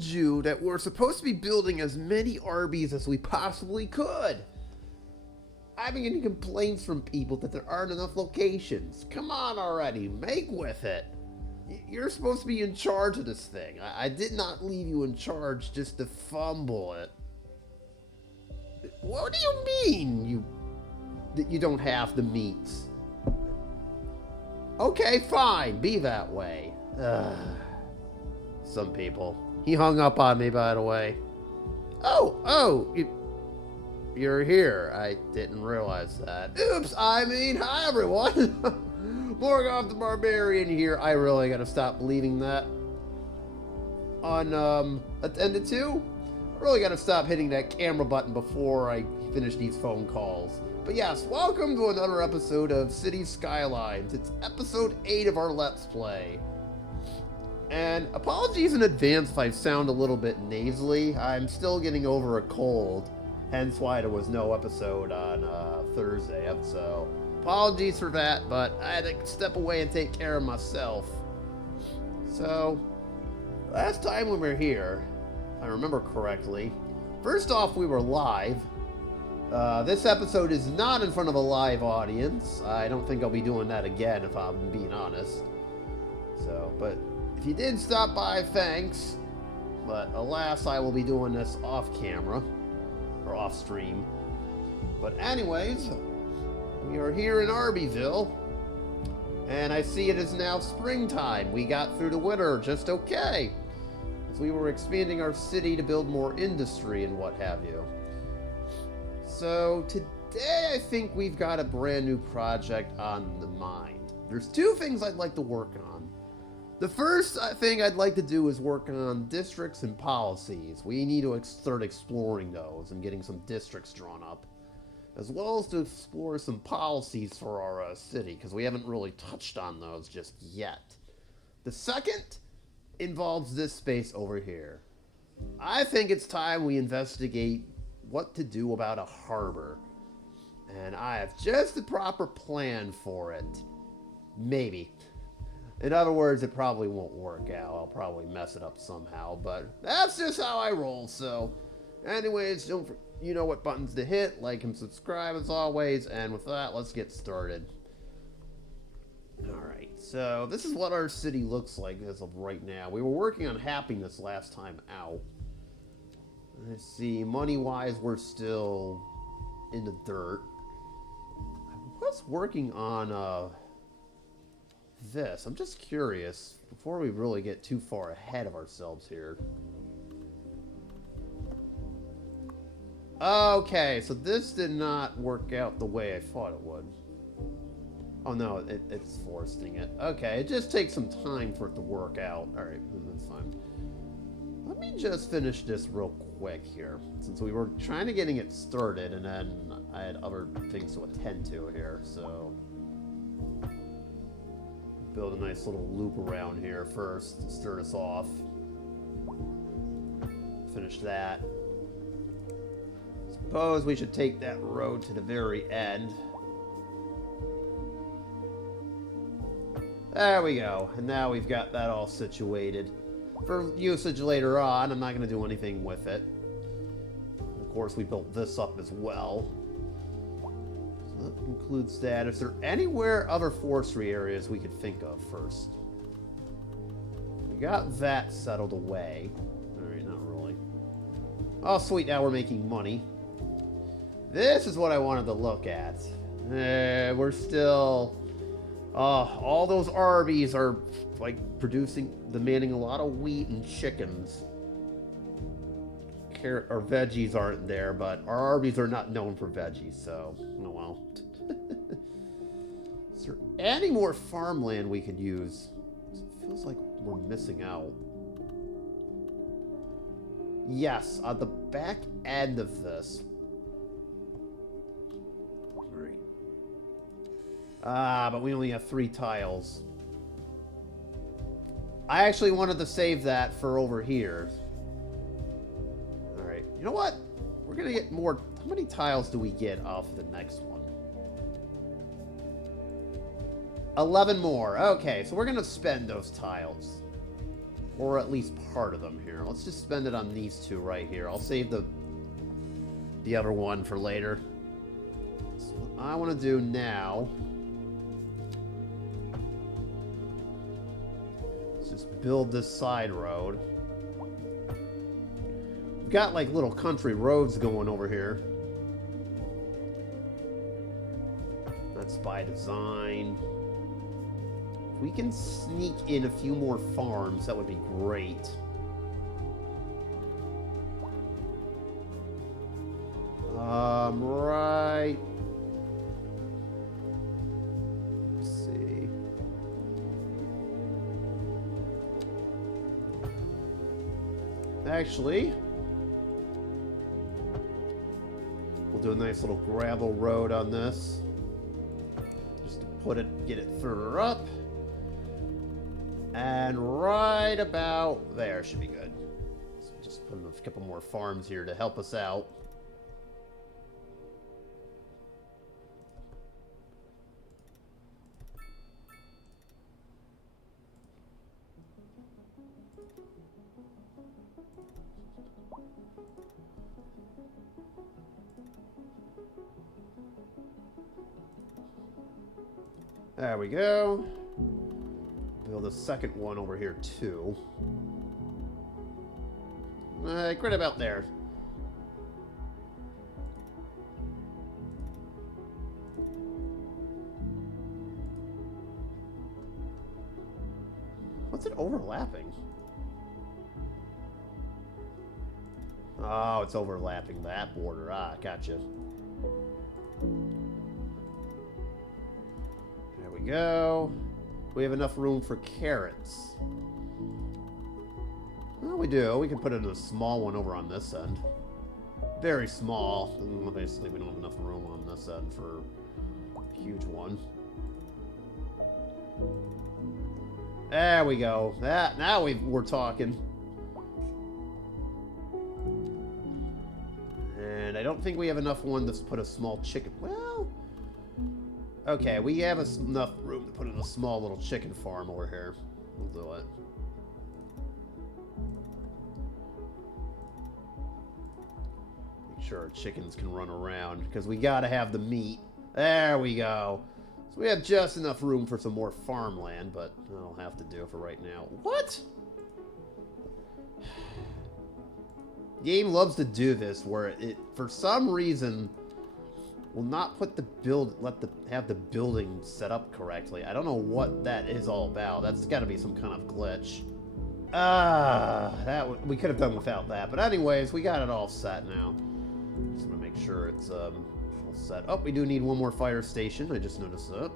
told you that we're supposed to be building as many Arby's as we possibly could. I've been getting complaints from people that there aren't enough locations. Come on already, make with it. You're supposed to be in charge of this thing. I did not leave you in charge just to fumble it. What do you mean, that you don't have the meats? Okay, fine, be that way. Some people. He hung up on me, by the way. You're here. I didn't realize that. Oops, hi everyone. Morgoth the Barbarian here. I really gotta stop believing that. Attended to? I really gotta stop hitting that camera button before I finish these phone calls. But yes, welcome to another episode of City Skylines. It's episode 8 of our Let's Play. And apologies in advance if I sound a little bit nasally. I'm still getting over a cold, hence why there was no episode on Thursday. So apologies for that, but I had to step away and take care of myself. So, last time we were here, if I remember correctly, first off, we were live. This episode is not in front of a live audience. I don't think I'll be doing that again, if I'm being honest. So, but if you did stop by, thanks. But alas, I will be doing this off camera, or off stream. But anyways, we are here in Arbyville, and I see it is now springtime. We got through the winter just okay, as we were expanding our city to build more industry and what have you. So today I think we've got a brand new project on the mind. There's two things I'd like to work on. The first thing I'd like to do is work on districts and policies. We need to start exploring those and getting some districts drawn up, as well as to explore some policies for our city, because we haven't really touched on those just yet. The second involves this space over here. I think it's time we investigate what to do about a harbor, and I have just the proper plan for it. Maybe. In other words, it probably won't work out. I'll probably mess it up somehow, but that's just how I roll. So anyways, you know what buttons to hit, like and subscribe as always, and with that, let's get started. Alright, so this is what our city looks like as of right now. We were working on happiness last time out. Let's see, money-wise, we're still in the dirt. I was working on this. I'm just curious, before we really get too far ahead of ourselves here. Okay, so this did not work out the way I thought it would. Oh no, it's forcing it. Okay, it just takes some time for it to work out. Alright, that's fine. Let me just finish this real quick here, since we were trying to getting it started, and then I had other things to attend to here, so build a nice little loop around here first to start us off. Finish that. Suppose we should take that road to the very end. There we go. And now we've got that all situated for usage later on. I'm not going to do anything with it. Of course, we built this up as well. That concludes that. Is there anywhere other forestry areas we could think of first? We got that settled away. Alright, not really. Oh, sweet, now we're making money. This is what I wanted to look at. We're still... all those Arby's are, like, demanding a lot of wheat and chickens. Our veggies aren't there, but our Arby's are not known for veggies, so, oh well. Is there any more farmland we could use? It feels like we're missing out. Yes, on the back end of this. Alright. But we only have 3 tiles. I actually wanted to save that for over here. Alright, you know what? We're gonna get more. How many tiles do we get off the next one? 11 more. Okay, so we're gonna spend those tiles. Or at least part of them here. Let's just spend it on these two right here. I'll save the other one for later. So what I want to do now is just build this side road. We've got like little country roads going over here. That's by design. If we can sneak in a few more farms, that would be great. Right. Let's see. Actually, we'll do a nice little gravel road on this. Just to put it, get it further up. And right about there should be good. So just put a couple more farms here to help us out. There we go. Build a second one over here too. Right about there. What's it overlapping? Oh, it's overlapping that border. Ah, gotcha. There we go. We have enough room for carrots. Well, we do. We can put in a small one over on this end. Very small. And obviously, we don't have enough room on this end for a huge one. There we go. Now we're talking. And I don't think we have enough one to put a small chicken. Well, okay, we have enough room to put in a small little chicken farm over here. We'll do it. Make sure our chickens can run around, because we gotta have the meat. There we go. So we have just enough room for some more farmland, but that'll have to do for right now. What? Game loves to do this, where it for some reason will not put have the building set up correctly. I don't know what that is all about. That's got to be some kind of glitch. We could have done without that. But anyways, we got it all set now. Just want to make sure it's all set. Oh, we do need one more fire station. I just noticed that.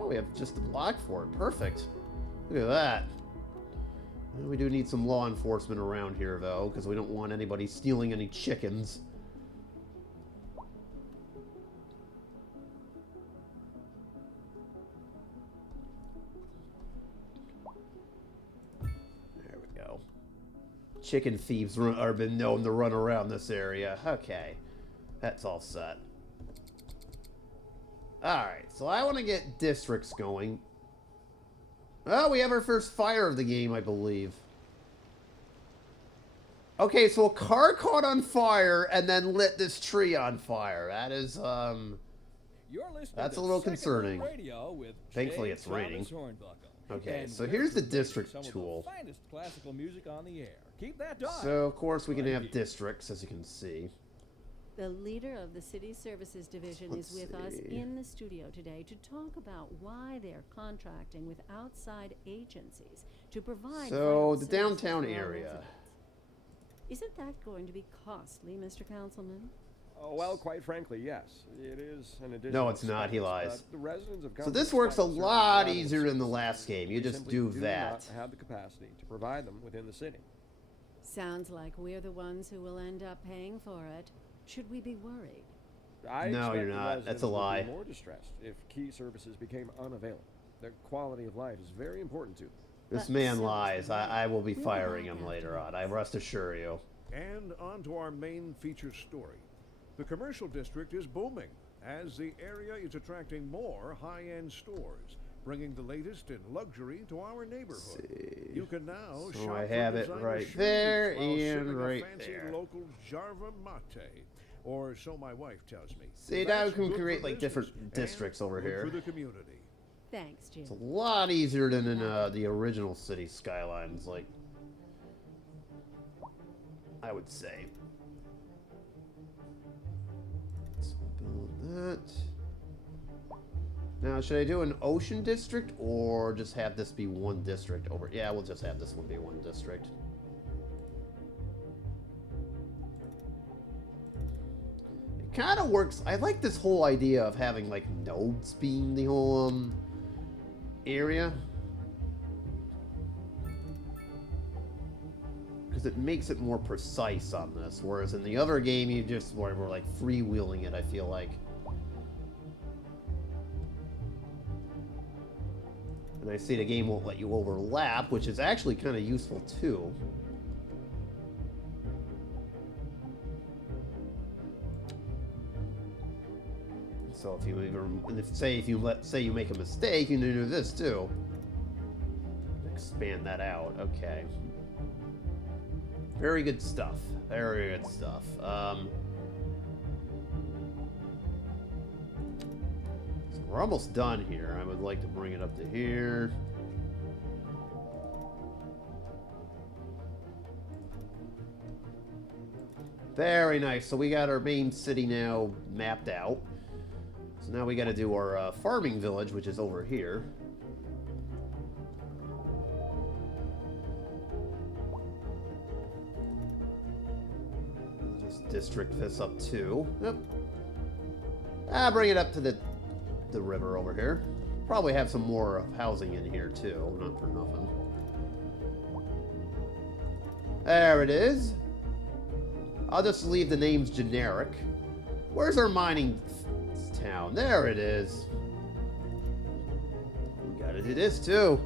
Oh, we have just the block for it. Perfect. Look at that. We do need some law enforcement around here, though, because we don't want anybody stealing any chickens. There we go. Chicken thieves are been known to run around this area. Okay. That's all set. Alright, so I want to get districts going. Oh, we have our first fire of the game, I believe. Okay, so a car caught on fire and then lit this tree on fire. That is, that's a little concerning. Thankfully, it's raining. Okay, so here's the district tool. So, of course, we can have districts, as you can see. The leader of the City Services Division is with us in the studio today to talk about why they're contracting with outside agencies to provide. So, the downtown area. Isn't that going to be costly, Mr. Councilman? Oh, well, quite frankly, yes. It is an additional. No, it's not. He lies. The residents have come so this works a lot easier than the last game. You just do that. Not have the capacity to provide them within the city. Sounds like we're the ones who will end up paying for it. Should we be worried? No, you're not. That's a lie. Would be more distressed if key services became unavailable. Their quality of life is very important to them. This man lies. I will be firing him later on. I rest assure you. And on to our main feature story. The commercial district is booming as the area is attracting more high-end stores, bringing the latest in luxury to our neighborhood. See. You can now So shop I for have it designer right shoes there while and sipping right a fancy there. local Jarva mate, or so my wife tells me. See, now we That's can good create for like business different districts and over good here. for the community. Thanks, Jim. It's a lot easier than in the original City Skylines, like, I would say. Let's build that. Now, should I do an ocean district or just have this be one district over? Yeah, we'll just have this one be one district. It kind of works. I like this whole idea of having like nodes being the whole area, because it makes it more precise on this, whereas in the other game you just were like freewheeling it, I feel like. And I see the game won't let you overlap, which is actually kind of useful too. So if you even, say you make a mistake, you can do this too. Expand that out. Okay. Very good stuff. Very good stuff. So we're almost done here. I would like to bring it up to here. Very nice. So we got our main city now mapped out. So now we got to do our farming village, which is over here. Just district this up too. Yep. Bring it up to the river over here. Probably have some more housing in here too, not for nothing. There it is. I'll just leave the names generic. Where's our mining town? There it is. We gotta do this too.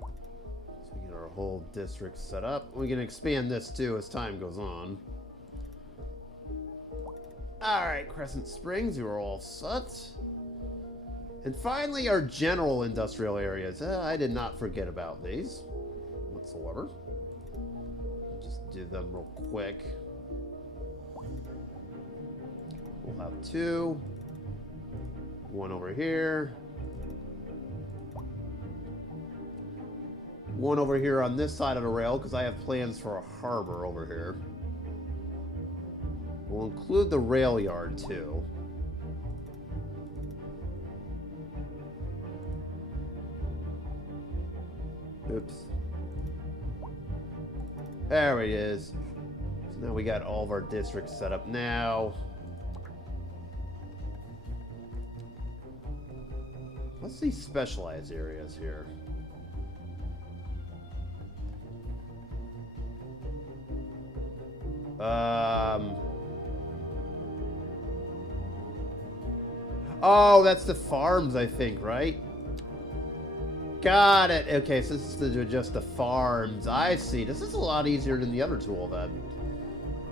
So we get our whole district set up. We can expand this too as time goes on. Alright, Crescent Springs, you're all set. And finally, our general industrial areas. I did not forget about these whatsoever. Just do them real quick. We'll have two. One over here. One over here on this side of the rail, because I have plans for a harbor over here. We'll include the rail yard too. Oops. There it is. So now we got all of our districts set up now. What's these specialized areas here? Oh, that's the farms, I think, right? Got it. Okay, so this is just the farms. I see. This is a lot easier than the other tool, then.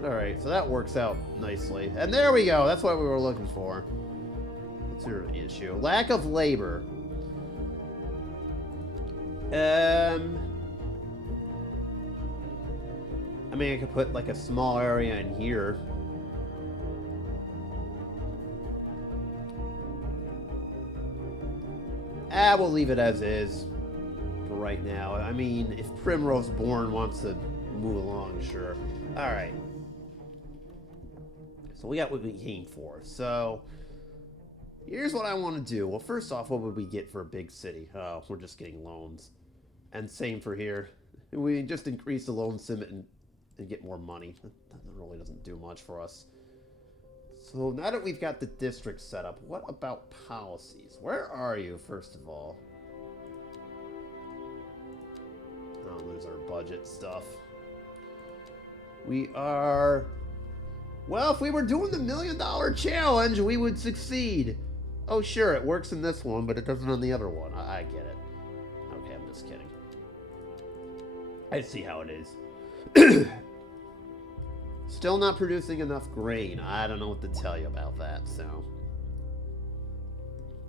Alright, so that works out nicely. And there we go. That's what we were looking for. What's your issue? Lack of labor. I mean, I could put, like, a small area in here. We'll leave it as is for right now. I mean, if Primrose Born wants to move along, sure. Alright. So we got what we came for. So, here's what I want to do. Well, first off, what would we get for a big city? Oh, we're just getting loans. And same for here. We just increase the loan limit and get more money. That really doesn't do much for us. So now that we've got the district set up, what about policies? Where are you, first of all? Oh, there's our budget stuff. We are... Well, if we were doing the $1 million challenge, we would succeed. Oh, sure, it works in this one, but it doesn't on the other one. I get it. Okay, I'm just kidding. I see how it is. Still not producing enough grain. I don't know what to tell you about that, so.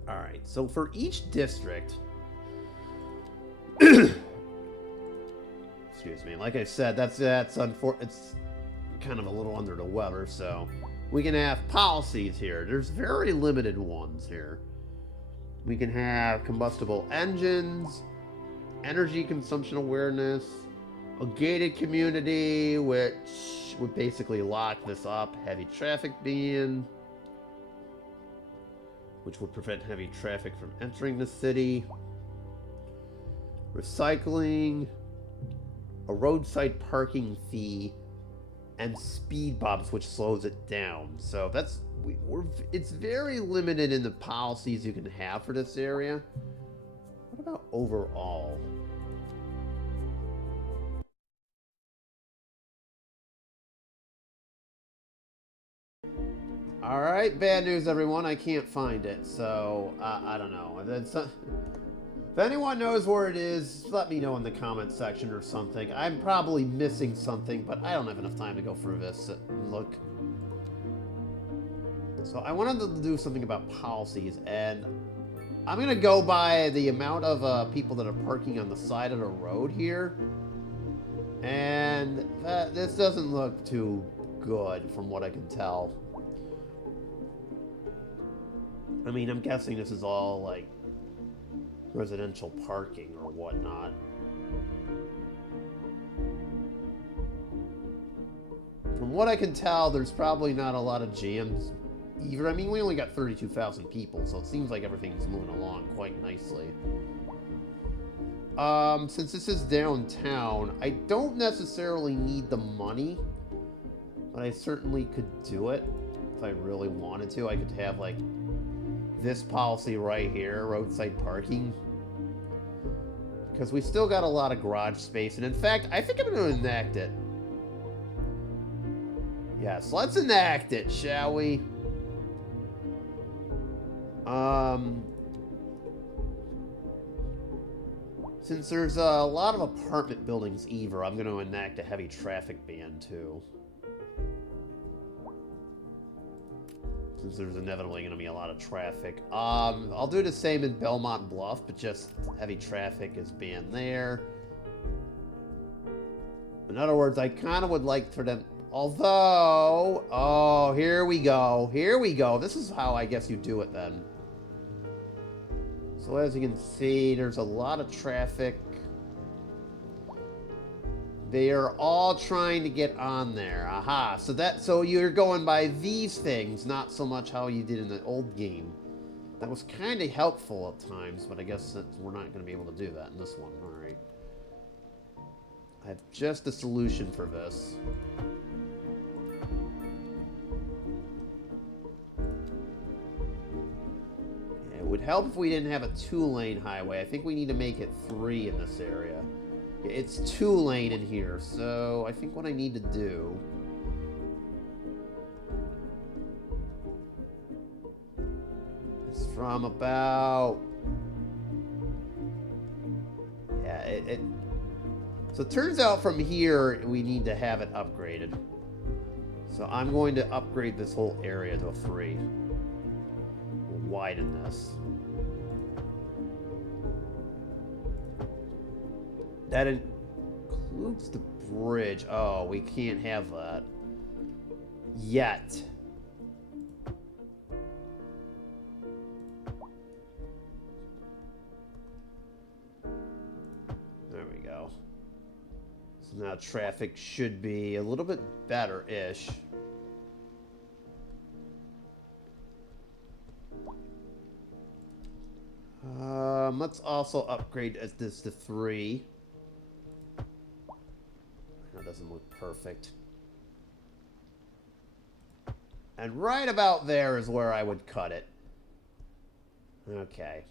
Alright, so for each district... Excuse me. Like I said, it's kind of a little under the weather, so we can have policies here. There's very limited ones here. We can have combustible engines, energy consumption awareness, a gated community, which would basically lock this up, heavy traffic ban, which would prevent heavy traffic from entering the city, recycling, a roadside parking fee, and speed bumps, which slows it down. So that's it's very limited in the policies you can have for this area. What about overall? All right, bad news, everyone. I can't find it, so I don't know. If anyone knows where it is, let me know in the comment section or something. I'm probably missing something, but I don't have enough time to go through this. Look. So I wanted to do something about policies, and I'm going to go by the amount of people that are parking on the side of the road here. And this doesn't look too good from what I can tell. I mean, I'm guessing this is all, like, residential parking or whatnot. From what I can tell, there's probably not a lot of jams either. I mean, we only got 32,000 people, so it seems like everything's moving along quite nicely. Since this is downtown, I don't necessarily need the money, but I certainly could do it if I really wanted to. I could have, like, this policy right here, roadside parking. Because we still got a lot of garage space, and in fact, I think I'm going to enact it. Yes, let's enact it, shall we? Since there's a lot of apartment buildings either, I'm going to enact a heavy traffic ban too. Since there's inevitably going to be a lot of traffic. I'll do the same in Belmont Bluff, but just heavy traffic is banned there. In other words, I kind of would like for them... Although... Oh, here we go. Here we go. This is how I guess you do it then. So as you can see, there's a lot of traffic. They are all trying to get on there. Aha. So you're going by these things, not so much how you did in the old game. That was kind of helpful at times, but I guess that we're not going to be able to do that in this one. All right. I have just a solution for this. It would help if we didn't have a 2-lane highway. I think we need to make it 3 in this area. It's 2-lane in here, so I think what I need to do is from about... Yeah, so it turns out from here we need to have it upgraded. So I'm going to upgrade this whole area to a 3. We'll widen this. That includes the bridge. Oh, we can't have that yet. There we go. So now traffic should be a little bit better-ish. Let's also upgrade this to 3. That doesn't look perfect. And right about there is where I would cut it. Okay.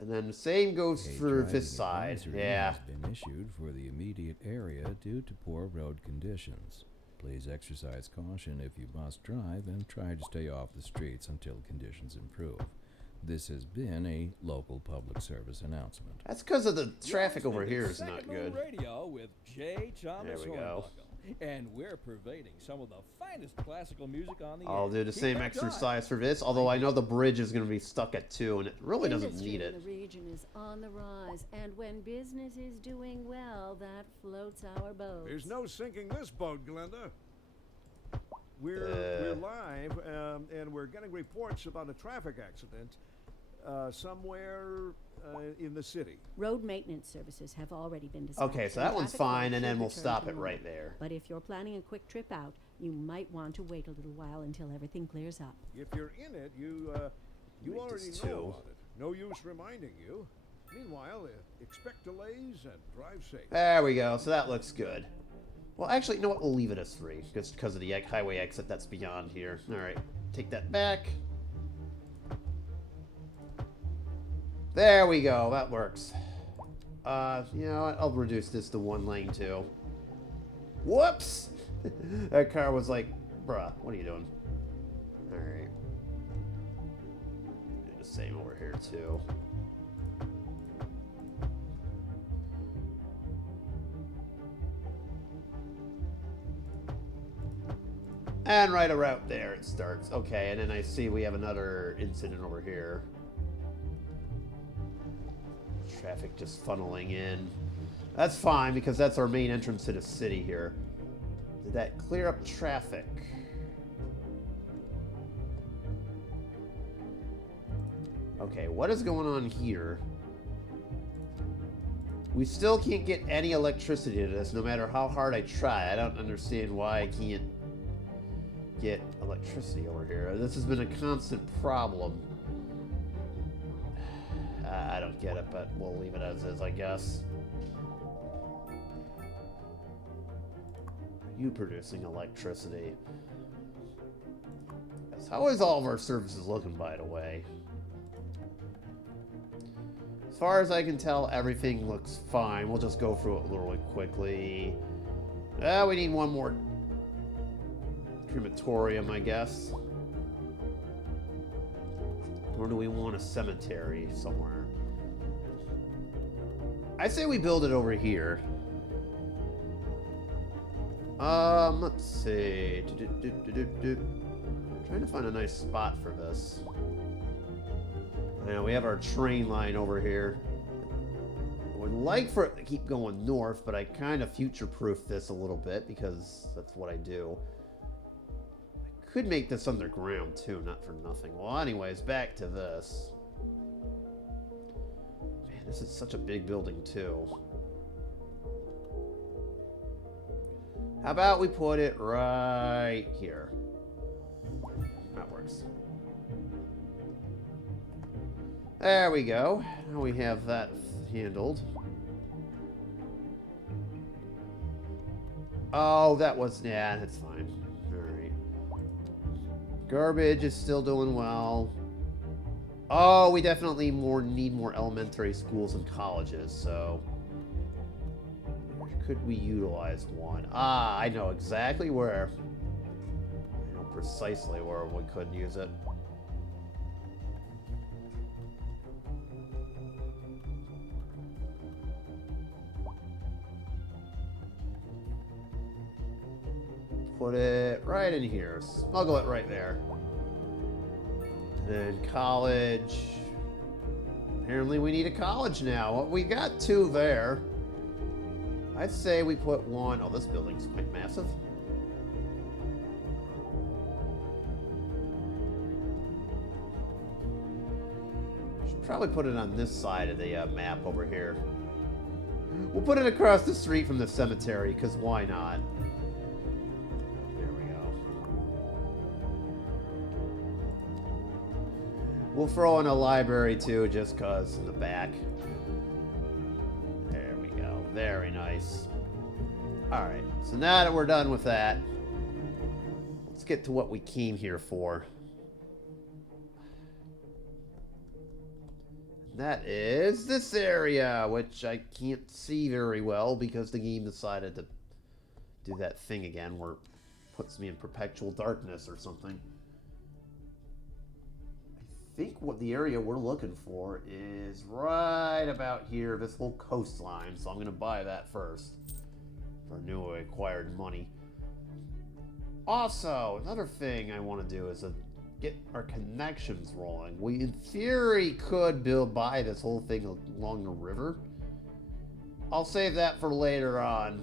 And then the same goes through this side. Yeah. Has been issued for the immediate area due to poor road conditions. Please exercise caution if you must drive and try to stay off the streets until conditions improve. This has been a local public service announcement. That's because of the traffic over here is not good. Radio with J. Thomas There we go. Hornbuckle. And we're pervading some of the finest classical music on the I'll air. do the Keep same that exercise for this, although I know the bridge is going to be stuck at 2, and it really doesn't Industry need in it. the region is on the rise, and when business is doing well, that floats our boats. There's no sinking this boat, Glenda. We're live, and we're getting reports about a traffic accident somewhere in the city. Road maintenance services have already been dispatched. Okay, so and that one's traffic fine, flow and then should we'll return stop to it normal. right there. But if you're planning a quick trip out, you might want to wait a little while until everything clears up. If you're in it, you Make already this know 2. about it. No use reminding you. Meanwhile, expect delays and drive safe. There we go. So that looks good. Well, actually, you know what? We'll leave it as 3, just because of the highway exit that's beyond here. All right, take that back. There we go. That works. You know what? I'll reduce this to 1 lane too. Whoops! That car was like, bruh, what are you doing? All right. Do the same over here too. And right around there it starts. Okay, and then I see we have another incident over here. Traffic just funneling in. That's fine, because that's our main entrance to the city here. Did that clear up traffic? Okay, what is going on here? We still can't get any electricity to this, no matter how hard I try. I don't understand why I can't get electricity over here. This has been a constant problem. I don't get it, but we'll leave it as is, I guess. You producing electricity. Yes, how is all of our services looking, by the way? As far as I can tell, everything looks fine. We'll just go through it really quickly. We need one more crematorium, I guess. Or do we want a cemetery somewhere? I say we build it over here. Let's see. Trying to find a nice spot for this. Now we have our train line over here. I would like for it to keep going north, but I kind of future-proof this a little bit because that's what I do. I could make this underground too, not for nothing. Well, anyways, back to this. Man, this is such a big building too. How about we put it right here? That works. There we go. Now we have that handled. Oh, that was... yeah, that's fine. Alright. Garbage is still doing well. Oh, we definitely need more elementary schools and colleges, so... where could we utilize one? Ah, I know exactly where. I know precisely where we could use it. Put it right in here. Smuggle it right there. And then college. Apparently we need a college now. Well, we got 2 there. I'd say we put 1. Oh, this building's quite massive. Should probably put it on this side of the map over here. We'll put it across the street from the cemetery, because why not? We'll throw in a library too, just cause in the back. There we go. Very nice. Alright, so now that we're done with that, let's get to what we came here for. That is this area, which I can't see very well because the game decided to do that thing again where it puts me in perpetual darkness or something. I think what the area we're looking for is right about here, this whole coastline, so I'm going to buy that first. for newly acquired money. Also, another thing I want to do is get our connections rolling. We, in theory, could buy this whole thing along the river. I'll save that for later on.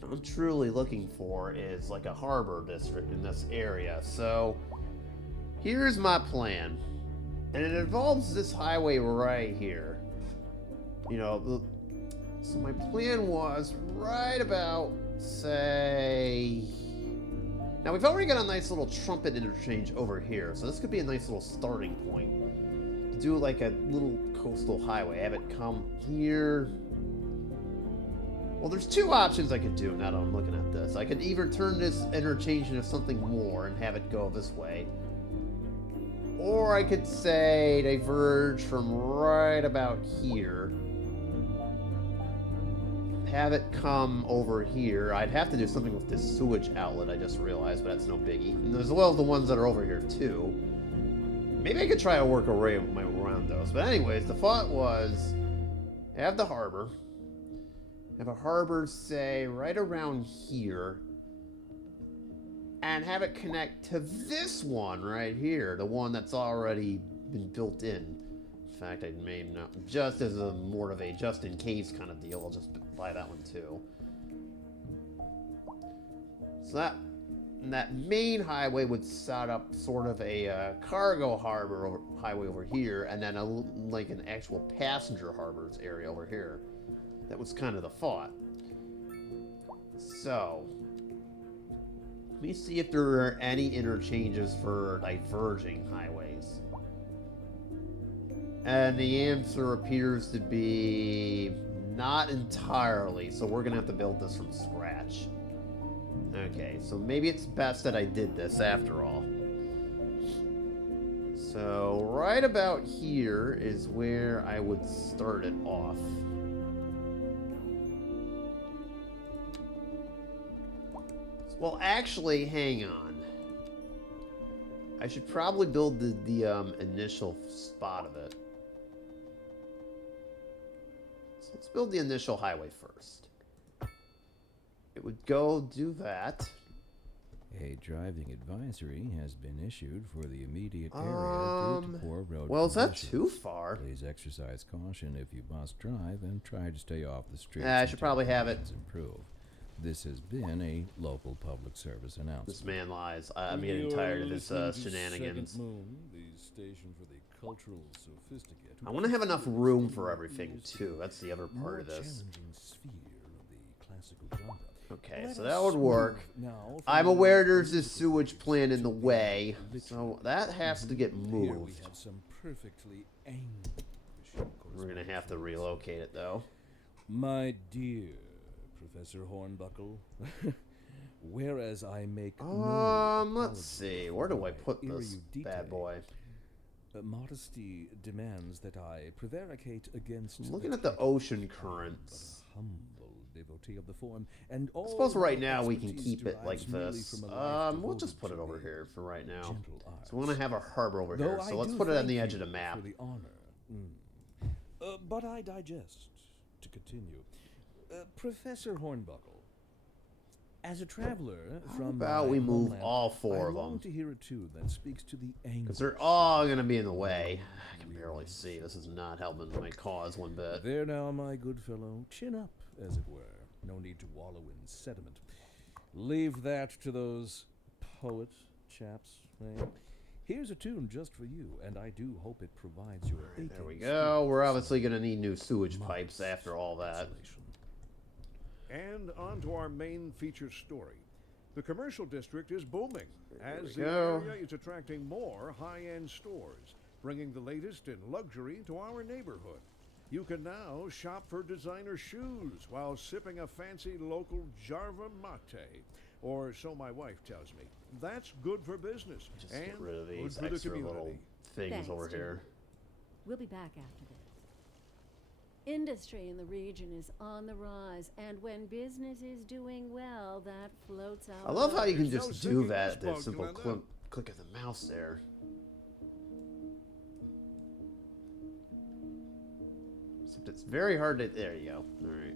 What I'm truly looking for is like a harbor district in this area. So, here's my plan. And it involves this highway right here. You know, so my plan was right about, say... Now, we've already got a nice little trumpet interchange over here, so this could be a nice little starting point. To do like a little coastal highway. Have it come here. Well, there's two options I could do now that I'm looking at this. I could either turn this interchange into something more and have it go this way. Or I could say diverge from right about here. Have it come over here. I'd have to do something with this sewage outlet, I just realized, but that's no biggie. And as well as the ones that are over here, too. Maybe I could try to work a way around those. But anyways, the thought was, have the harbor. Have a harbor, say, right around here. And have it connect to this one right here, the one that's already been built in. In fact, I may not, just as a more of a just-in-case kind of deal, I'll just buy that one too. So that main highway would set up sort of a cargo harbor highway over here, and then like an actual passenger harbors area over here. That was kind of the thought. So... let me see if there are any interchanges for diverging highways. And the answer appears to be not entirely, so we're gonna have to build this from scratch. Okay, so maybe it's best that I did this after all. So right about here is where I would start it off. Well, actually, hang on. I should probably build the initial spot of it. So let's build the initial highway first. It would go do that. A driving advisory has been issued for the immediate area due to poor road Well, is that conditions. too far? Please exercise caution if you must drive and try to stay off the streets. I should until probably have it. conditions improve. This has been a local public service announcement. This man lies. I'm getting tired of his shenanigans. Moon, the station for the cultural sophisticate. I want to have enough room for everything, too. That's the other part of this. Challenging sphere of the classical genre. Okay, Let so us that would work. move now from I'm the aware there's this musical sewage plant in the way, literary. so that has to get Here we moved. have some perfectly anguished We're gonna have to correspondence. relocate it, though. My dear Professor Hornbuckle, whereas I make Let's see. Where do I put this bad boy? modesty demands that I prevaricate against. I'm looking at the ocean currents. Humble devotee of the form, and all I suppose right my now we can expertise keep it like derives merely this. from a life We'll devoted just put to it over the here for right now. gentle So we want to arts. have a harbor over Though here. I So let's do put it on thank the edge of you the map. for the honor. But I digest. To continue, Professor Hornbuckle, as a traveler How from about my we move homeland, all four I of long them? to hear a tune that speaks to the Because anguish. they're all going to be in the way. I can barely see. This is not helping my cause one bit. There now, my good fellow, chin up, as it were. No need to wallow in sediment. Leave that to those poet chaps. Eh? Here's a tune just for you, and I do hope it provides your. There we aching go. We're spirits obviously going to need new sewage some pipes modest after all that. consolation. And on to our main feature story. The commercial district is booming as we the go. area is attracting more high-end stores, bringing the latest in luxury to our neighborhood. You can now shop for designer shoes while sipping a fancy local Jarva mate, or so my wife tells me. That's good for business Just and get rid of good these for the extra community. little things Thanks, over Jim. here. We'll be back after this. Industry in the region is on the rise, and when business is doing well, that floats out. I love how you can There's no just do sinking that. this The boat, simple Glenda. click of the mouse there. Except it's very hard to. There you go. All right.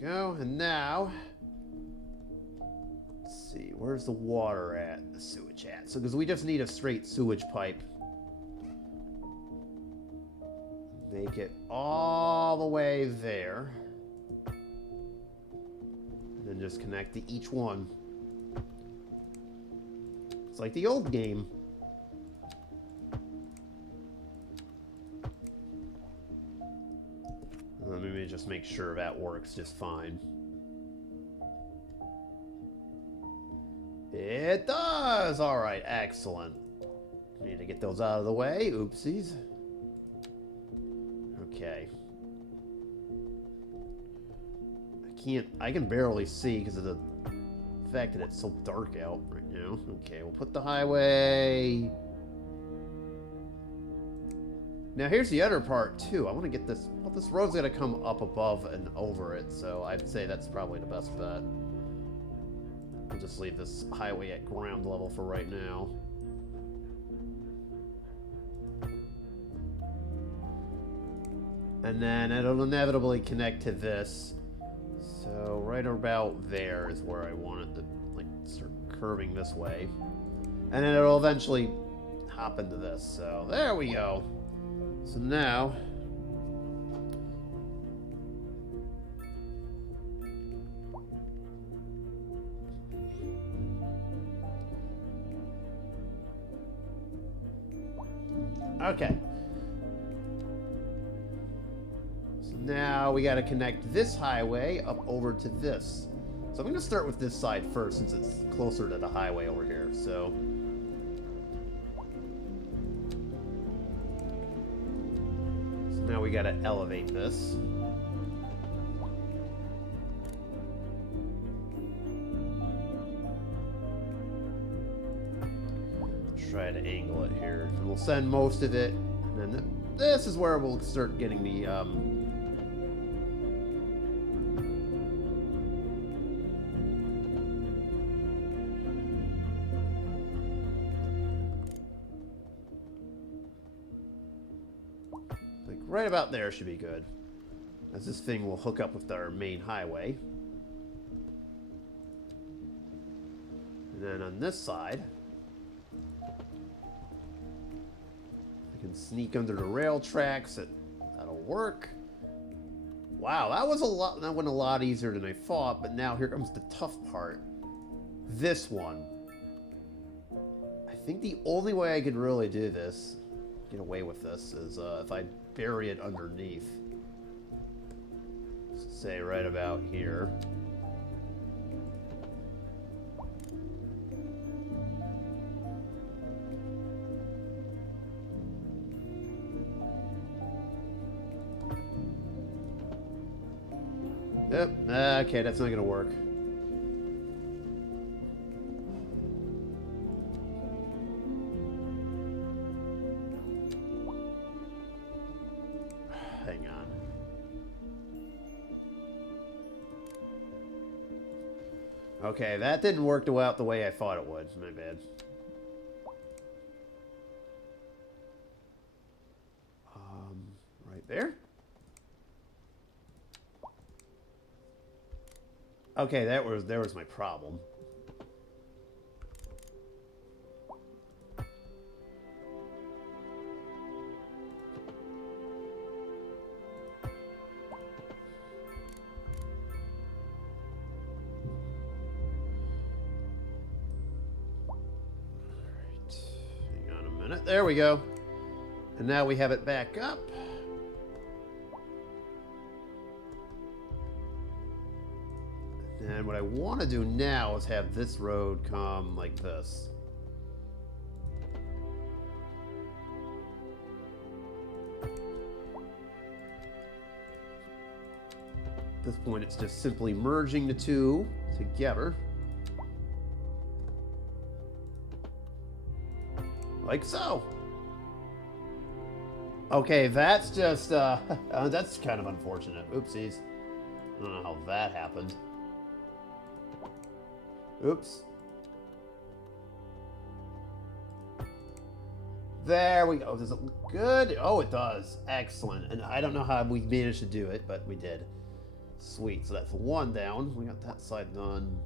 go. And now, let's see, where's the water at? The sewage at. So, because we just need a straight sewage pipe. Make it all the way there. And then just connect to each one. It's like the old game. Let me just make sure that works just fine. It does! Alright, excellent. Need to get those out of the way. Oopsies. Okay. I can barely see because of the fact that it's so dark out right now. Okay, we'll put the highway. Now here's the other part too. I want to get this. Well, this road's gonna come up above and over it, so I'd say that's probably the best bet. I'll just leave this highway at ground level for right now. And then it'll inevitably connect to this. So right about there is where I want it to like start curving this way. And then it'll eventually hop into this. So there we go. So now okay. Now we got to connect this highway up over to this. So I'm going to start with this side first since it's closer to the highway over here. So now we got to elevate this. Try to angle it here. And we'll send most of it. And then this is where we'll start getting the right about there should be good. As this thing will hook up with our main highway. And then on this side, I can sneak under the rail tracks. That'll work. Wow, that went a lot easier than I thought, but now here comes the tough part. This one. I think the only way I could really do this, get away with this, is if I bury it underneath. Say right about here. Yep. Okay, that's not gonna work. Hang on. Okay, that didn't work out the way I thought it would. My bad. Right there. Okay, there was my problem. Hang on a minute. There we go. And now we have it back up. And what I want to do now is have this road come like this. At this point, it's just simply merging the two together. Like so. Okay, that's just, that's kind of unfortunate. Oopsies. I don't know how that happened. Oops. There we go. Does it look good? Oh, it does. Excellent. And I don't know how we managed to do it, but we did. Sweet, so that's one down. We got that side done.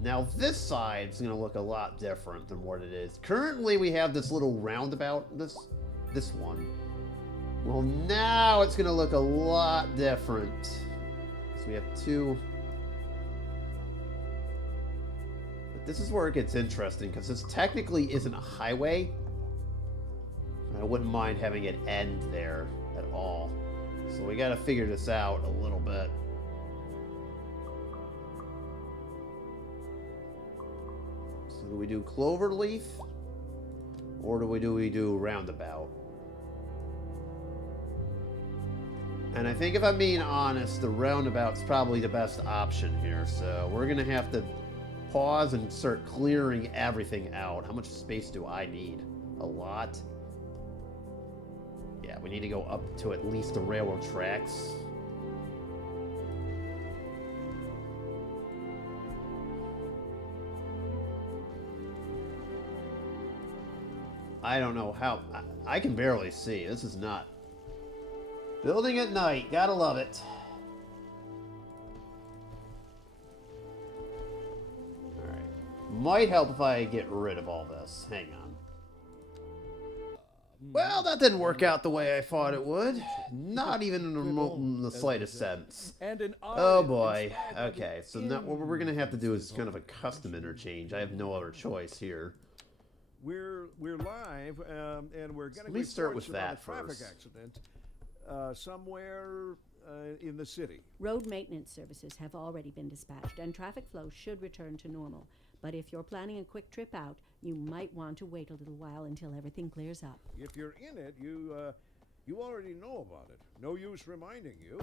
Now this side's gonna look a lot different than what it is. Currently we have this little roundabout, this one. Well, now it's gonna look a lot different. So we have two. But this is where it gets interesting, because this technically isn't a highway. I wouldn't mind having it end there at all. So we gotta figure this out a little bit. So do we do cloverleaf? Or do we do roundabout? And I think if I'm being honest, the roundabout's probably the best option here. So we're gonna have to pause and start clearing everything out. How much space do I need? A lot. Yeah, we need to go up to at least the railroad tracks. I don't know how. I can barely see. This is not. Building at night. Gotta love it. Alright. Might help if I get rid of all this. Hang on. Well, that didn't work out the way I thought it would. Not even in the slightest sense. Oh boy. Okay, so now what we're gonna have to do is kind of a custom interchange. I have no other choice here. We're live, and we're getting Let me start reports with about that a traffic first. accident somewhere in the city. Road maintenance services have already been dispatched, and traffic flow should return to normal. But if you're planning a quick trip out, you might want to wait a little while until everything clears up. If you're in it, you already know about it. No use reminding you.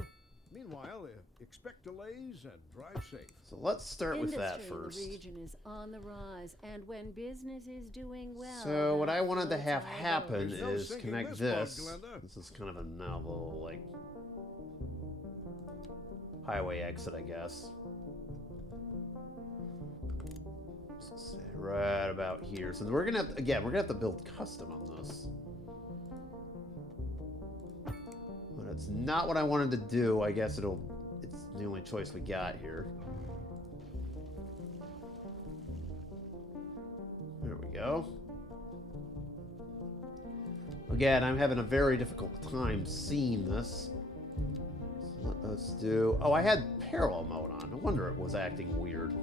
Meanwhile, expect delays and drive safe. So let's start with that Industry in first. the region is on the rise, and when business is doing well. So what that I wanted to floats have all happen boats. There's no is sinking connect this this. boat, Glenda. This is kind of a novel, like, highway exit, I guess. So right about here. So we're gonna have to, again, we're gonna have to build custom on this. But it's not what I wanted to do. I guess it's the only choice we got here. There we go. Again, I'm having a very difficult time seeing this. So let's do... Oh, I had parallel mode on. No wonder it was acting weird.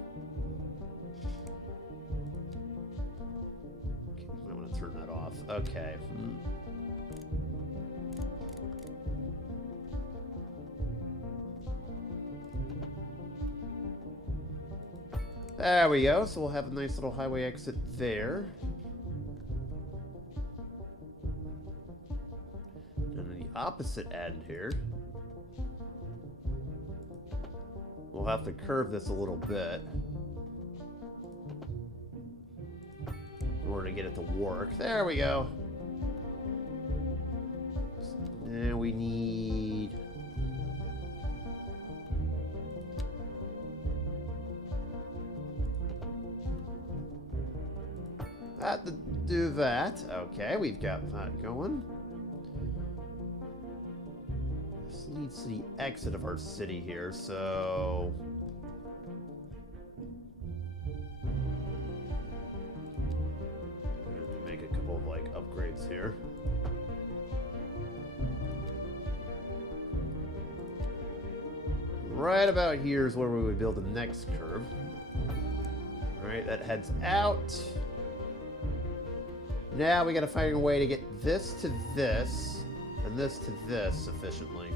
Okay, I want to turn that off. Okay. There we go. So we'll have a nice little highway exit there. And on the opposite end here, we'll have to curve this a little bit in order to get it to work. There we go. Now we need... that to do that. Okay, we've got that going. This leads to the exit of our city here, so... I'm gonna have to make a couple of, like, upgrades here. Right about here is where we would build the next curve. Alright, that heads out. Now we gotta find a way to get this to this, and this to this efficiently.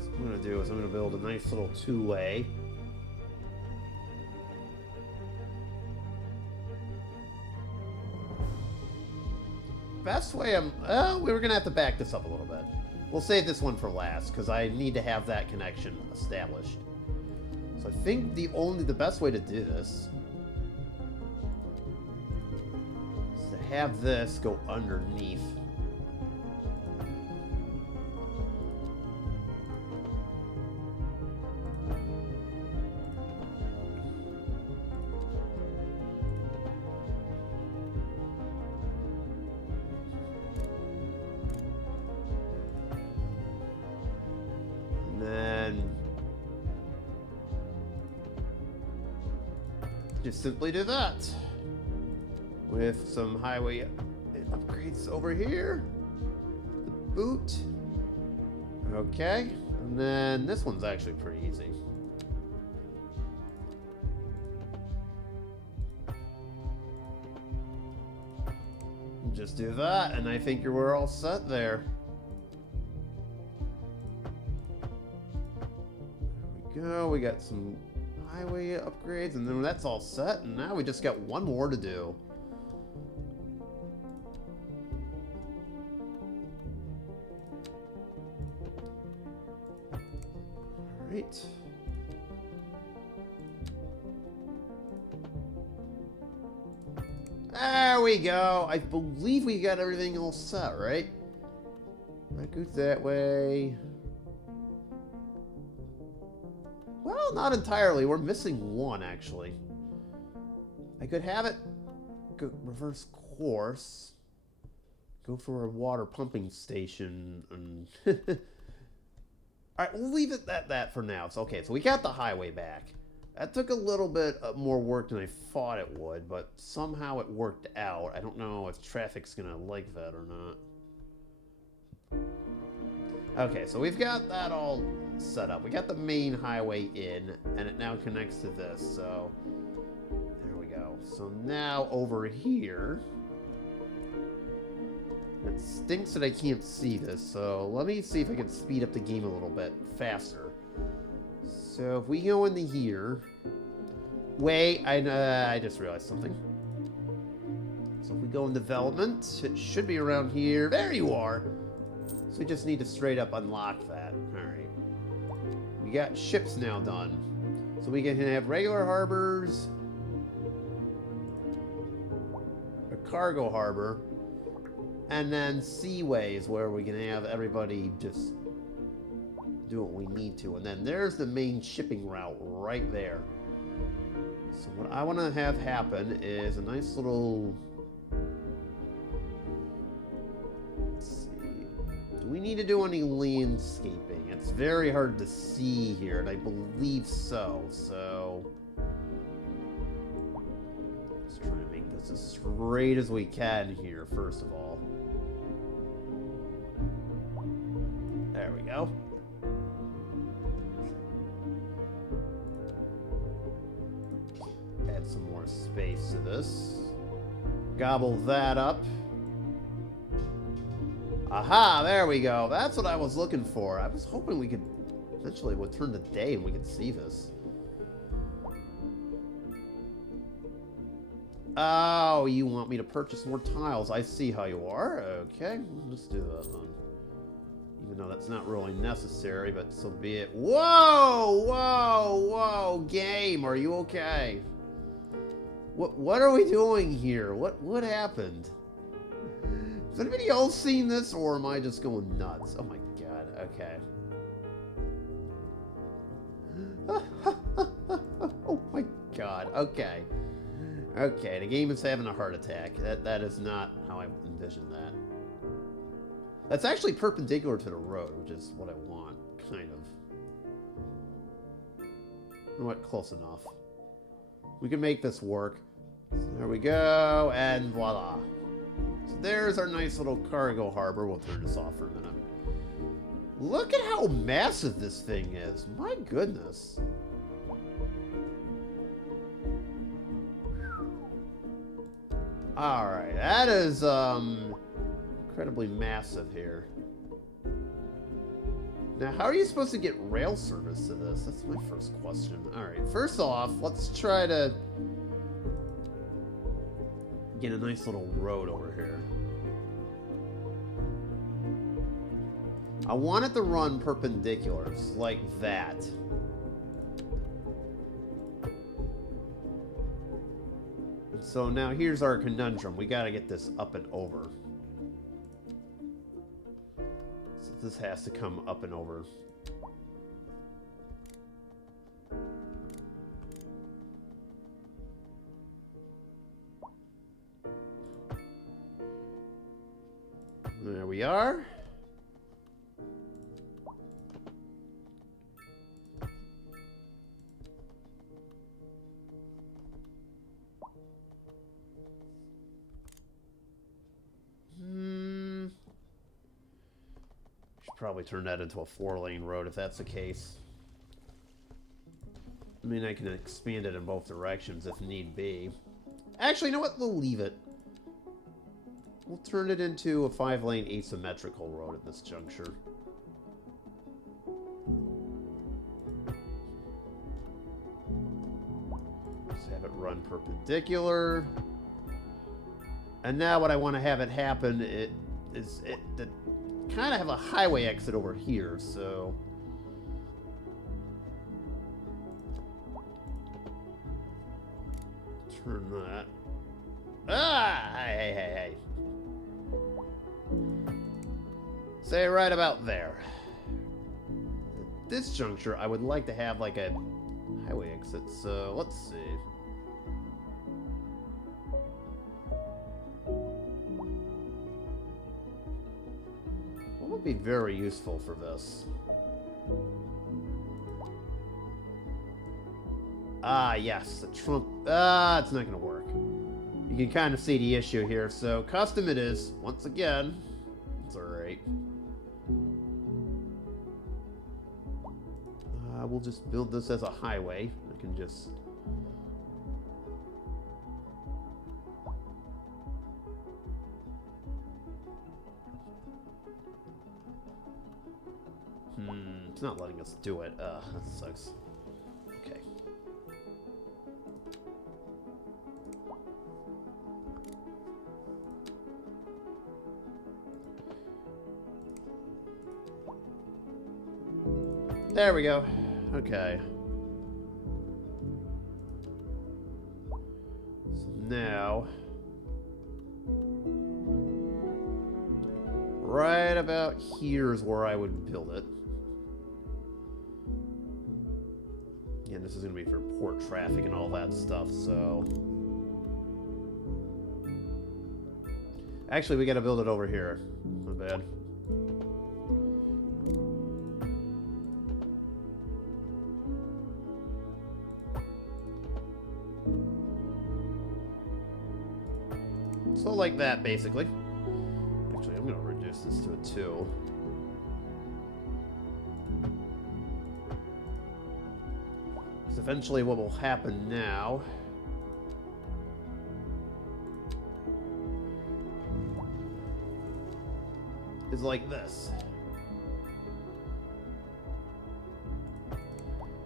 So what I'm gonna do is I'm gonna build a nice little two-way. Best way we were gonna have to back this up a little bit. We'll save this one for last, because I need to have that connection established. So I think the best way to do this is to have this go underneath. just simply do that. With some highway upgrades over here. The boot. Okay. And then this one's actually pretty easy. Just do that, and I think we're all set there. There we go. We got some highway upgrades, and then that's all set, and now we just got one more to do. All right. There we go. I believe we got everything all set, right? That goes that way. Well, not entirely. We're missing one, actually. I could have it go reverse course. Go for a water pumping station. And Alright, we'll leave it at that for now. So, okay, so we got the highway back. That took a little bit more work than I thought it would, but somehow it worked out. I don't know if traffic's gonna like that or not. Okay, so we've got that all set up. We got the main highway in, and it now connects to this, so there we go. So now over here, it stinks that I can't see this, so let me see if I can speed up the game a little bit faster. So if we go into here, wait, I just realized something. So if we go in development, it should be around here. There you are. So we just need to straight up unlock that. All right. We got ships now done. So we can have regular harbors, a cargo harbor, and then seaways where we can have everybody just do what we need to. And then there's the main shipping route right there. So what I want to have happen is a nice little... Let's see. Do we need to do any landscaping? It's very hard to see here, and I believe so. So... let's try to make this as straight as we can here, first of all. There we go. Add some more space to this. Gobble that up. Aha, there we go. That's what I was looking for. I was hoping we could eventually would turn the day and we could see this. Oh, you want me to purchase more tiles. I see how you are. Okay, let's do that then. Even though that's not really necessary, but so be it. Whoa! Whoa! Whoa! Game, are you okay? What are we doing here? What happened? Has anybody else seen this, or am I just going nuts? Oh my god, okay. Oh my god, okay. Okay, the game is having a heart attack. That is not how I envisioned that. That's actually perpendicular to the road, which is what I want, kind of. You know what? Close enough. We can make this work. So there we go, and voila. So there's our nice little cargo harbor. We'll turn this off for a minute. Look at how massive this thing is. My goodness. Alright, that is, incredibly massive here. Now, how are you supposed to get rail service to this? That's my first question. Alright, first off, let's try to get a nice little road over here. I want it to run perpendicular, just like that. So now here's our conundrum. We gotta get this up and over. So this has to come up and over. There we are. probably turn that into a 4-lane road if that's the case. I mean, I can expand it in both directions if need be. Actually, you know what? We'll leave it. We'll turn it into a 5-lane asymmetrical road at this juncture. Just have it run perpendicular. And now what I want to have it happen is to kind of have a highway exit over here, so... Turn that. Ah! Hey. Say right about there. At this juncture, I would like to have like a highway exit, so let's see. What would be very useful for this? Ah, yes, the Trump... it's not going to work. You can kind of see the issue here, so custom it is. Once again, it's alright. We'll just build this as a highway. I can just... It's not letting us do it. That sucks. Okay. There we go. Okay. So now... right about here is where I would build it. And this is going to be for port traffic and all that stuff, so... Actually, we got to build it over here. Not bad. So like that, basically. Actually, I'm going to reduce this to a 2. Because eventually what will happen now... is like this.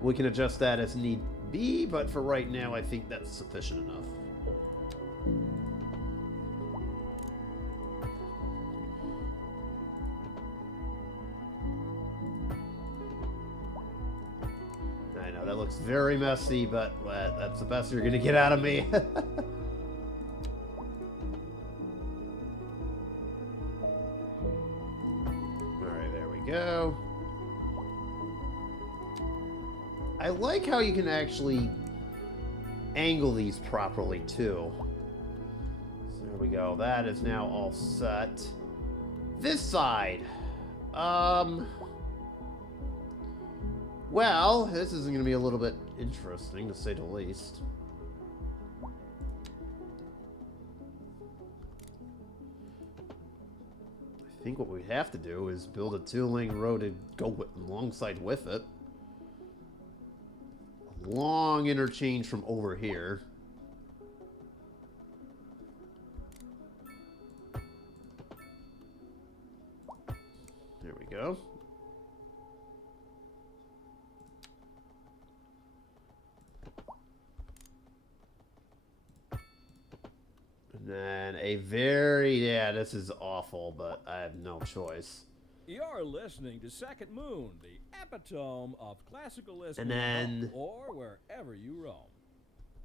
We can adjust that as need be, but for right now, I think that's sufficient enough. I know, that looks very messy, but that's the best you're going to get out of me. Go. I like how you can actually angle these properly too. So there we go. That is now all set. This side. Well, this is going to be a little bit interesting to say the least. I think what we have to do is build a 2-lane road to go alongside with it. A long interchange from over here. There we go. And then a very, yeah, this is awful, but I have no choice. You're listening to Second Moon, the epitome of classical listening, And then, or wherever you roam.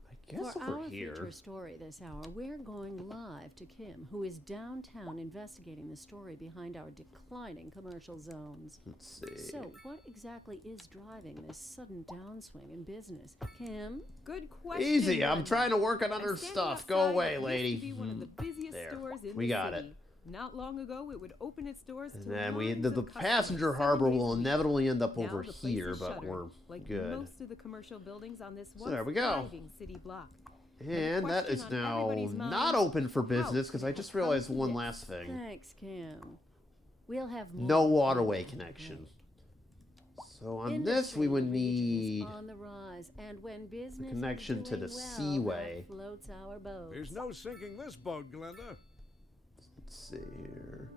I guess For over our here. feature story this hour, we're going live to Kim, who is downtown investigating the story behind our declining commercial zones. Let's see. So, what exactly is driving this sudden downswing in business? Kim? Good question. Easy, I'm London. trying to work on I'm other standing stuff. Go outside away, what used lady. to be one of the busiest There. stores in We the got city. it. Not long ago, it would open its doors And to then lines the of customers passenger 7 harbor days will a week. inevitably end up Now over the place here, is but shuttered, we're like good. most of the commercial buildings on this So once there we go. thriving city block. And that question is on now everybody's mind not is open for how business because I it just has come realized to one this. last thing. Thanks, Kim. We'll have more no on waterway that connection. today. So on Industry this, we would in the region need is on the rise, and when business is connection to the doing well, seaway. that floats our boats. There's no sinking this boat, Glenda. Let's see here.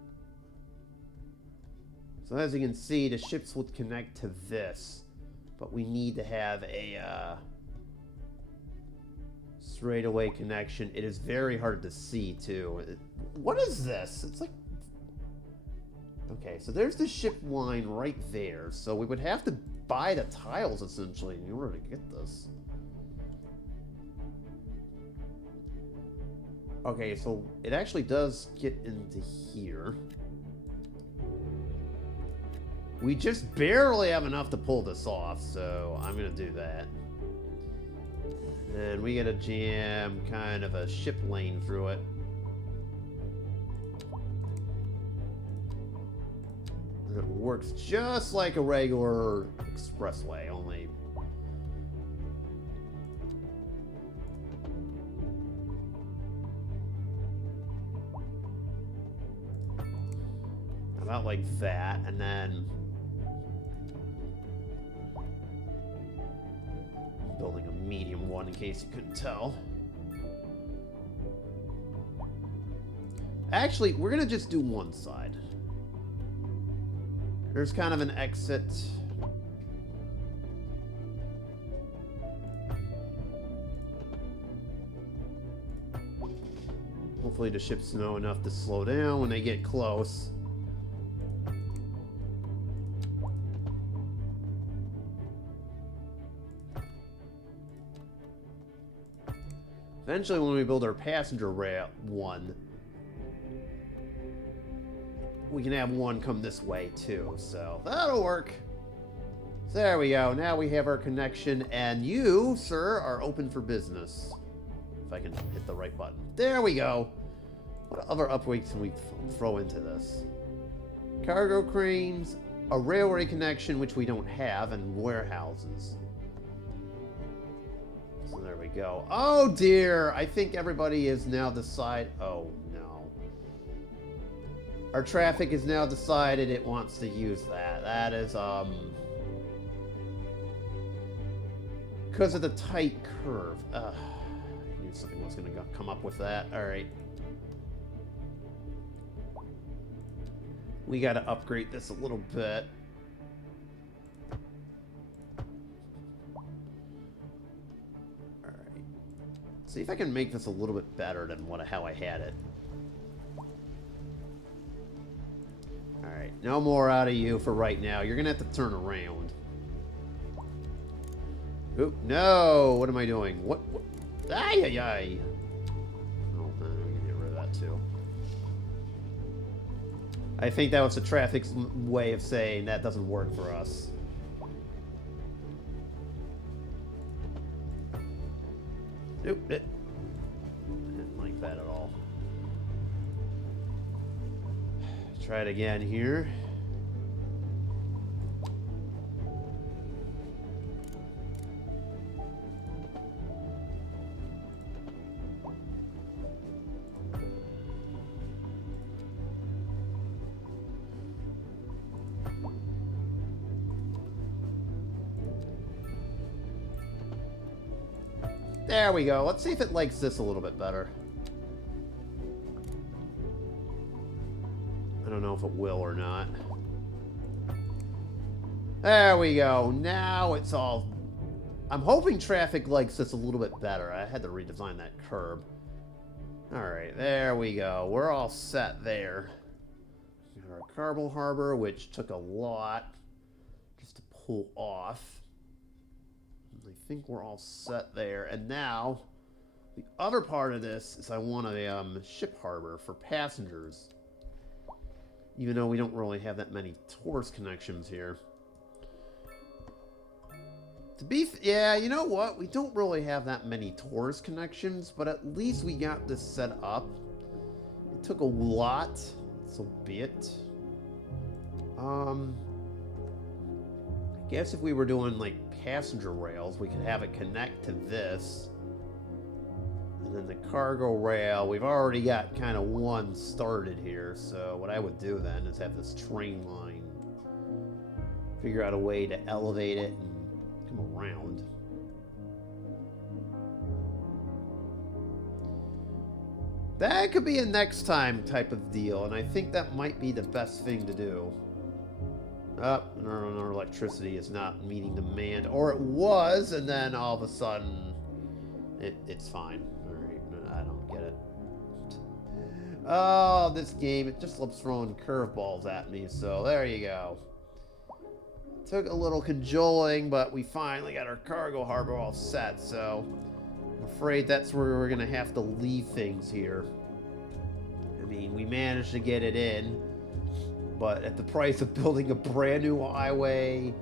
So as you can see, the ships would connect to this, but we need to have a straightaway connection. It is very hard to see too. What is this? It's like, okay, so there's the ship line right there. So we would have to buy the tiles essentially in order to get this. Okay, so it actually does get into here. We just barely have enough to pull this off, so I'm gonna do that. And we gotta jam kind of a ship lane through it. And it works just like a regular expressway, only about like that, and then building a medium one in case you couldn't tell. Actually, we're gonna just do one side. There's kind of an exit. Hopefully the ships know enough to slow down when they get close. Eventually, when we build our passenger rail one, we can have one come this way too, so that'll work. So there we go. Now we have our connection, and you, sir, are open for business. If I can hit the right button. There we go. What other upgrades can we throw into this? Cargo cranes, a railway connection, which we don't have, and warehouses. So there we go. Oh dear, I think everybody is now decided. Oh no. Our traffic has now decided it wants to use that. That is, because of the tight curve. I knew something was going to come up with that. Alright. We got to upgrade this a little bit. Alright. See if I can make this a little bit better than how I had it. Alright, no more out of you for right now. You're going to have to turn around. Oop, no! What am I doing? What? Ay, ay, ay. Oh, we can get rid of that too. I think that was the traffic's way of saying that doesn't work for us. Nope, I didn't like that at all. Try it again here. There we go. Let's see if it likes this a little bit better. I don't know if it will or not. There we go. Now it's all... I'm hoping traffic likes this a little bit better. I had to redesign that curb. Alright, there we go. We're all set there. We got our Carbon Harbor, which took a lot just to pull off. I think we're all set there. And now, the other part of this is I want a ship harbor for passengers. Even though we don't really have that many tourist connections here. Yeah, you know what? We don't really have that many tourist connections, but at least we got this set up. It took a lot, so be it. I guess if we were doing like passenger rails, we could have it connect to this. And then the cargo rail, we've already got kind of one started here, so what I would do then is have this train line, figure out a way to elevate it and come around. That could be a next time type of deal, and I think that might be the best thing to do. And our electricity is not meeting demand, or it was, and then all of a sudden, it's fine. All right, I don't get it. Oh, this game, it just loves throwing curveballs at me, so there you go. Took a little cajoling, but we finally got our cargo harbor all set, so I'm afraid that's where we're going to have to leave things here. I mean, we managed to get it in, but at the price of building a brand new highway,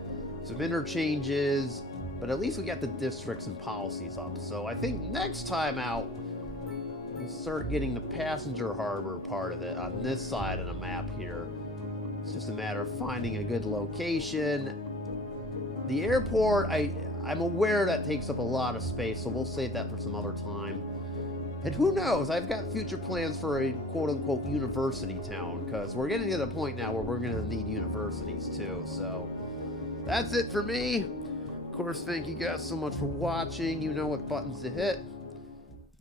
some interchanges, but at least we got the districts and policies up. So I think next time out, we'll start getting the passenger harbor part of it on this side of the map here. It's just a matter of finding a good location. The airport, I'm aware that takes up a lot of space, so we'll save that for some other time. And who knows, I've got future plans for a quote-unquote university town, because we're getting to the point now where we're going to need universities too. So that's it for me. Of course, thank you guys so much for watching. You know what buttons to hit.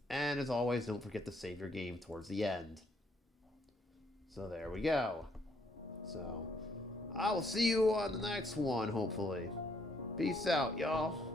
And as always, don't forget to save your game towards the end. So there we go. So I will see you on the next one, hopefully. Peace out, y'all.